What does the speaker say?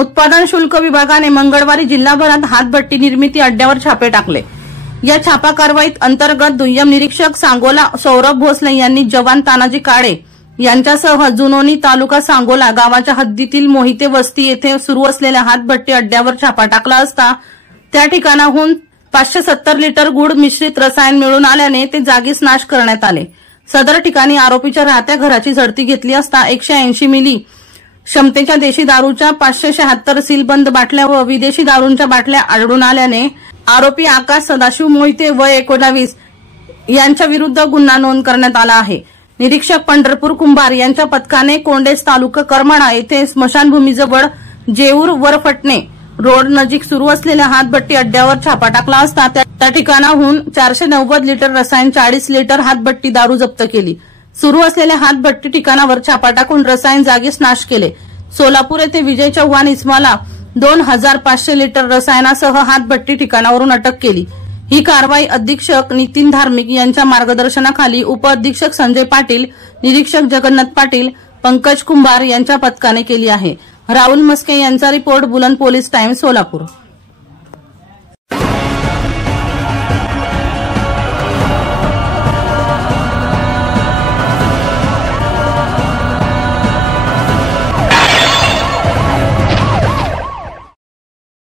उत्पादन शुल्क विभागाने मंगळवारी जिल्हाभरात हातभट्टी निर्मिती अड्ड्यावर छापे टाकले। या छापा कारवाईत अंतर्गत दुय्यम निरीक्षक सांगोला सौरभ भोसले यांनी जवान तानाजी काळे यांच्यासह जुनोनी तालुका सांगोला गावाच्या हद्दीतील मोहिते वस्ती येथे सुरू असलेल्या हातभट्टी अड्ड्यावर छापा टाकला असता त्या ठिकाणाहून 570 लिटर गुळ मिश्रित रसायन मिळून आल्याने ते जागीच नाश करण्यात आले। सदर ठिकाणी आरोपीच्या राहत्या घराची झडती घेतली असता 180 मिली क्षमतेच्या देशी दारूच्या 576 सीलबंद बाटल्या व विदेशी दारूंच्या बाटल्या आढळून आल्याने आरोपी आकाश सदाशिव मोहिते वय 19 यांच्या विरुद्ध गुन्हा नोंद करण्यात आला आहे। निरीक्षक पंढरपूर कुंभार यांच्या पथकाने कोंडेस तालुका करमाळा येथे स्मशानभूमीजवळ जेऊर वरफटणे रोड नजीक सुरू असलेल्या हातभट्टी अड्ड्यावर छापा टाकला असता त्या ठिकाणाहून 490 लिटर रसायन 40 लिटर हातभट्टी दारू जप्त केली। सुरू असलेल्या हातभट्टी ठिकाणावर छापा टाकून रसायन जागीच नाश केले। सोलापूर येथे विजय चव्हाण इस्माला 2500 लिटर रसायनासह हातभट्टी ठिकाणावरून अटक केली। ही कारवाई अधीक्षक नितीन धार्मिक यांच्या मार्गदर्शनाखाली उपअधीक्षक संजय पाटील, निरीक्षक जगन्नाथ पाटील, पंकज कुंभार यांच्या पथकाने केली आहे। राहुल मस्के यांचा रिपोर्ट बुलंद पोलीस टाइम्स सोलापूर।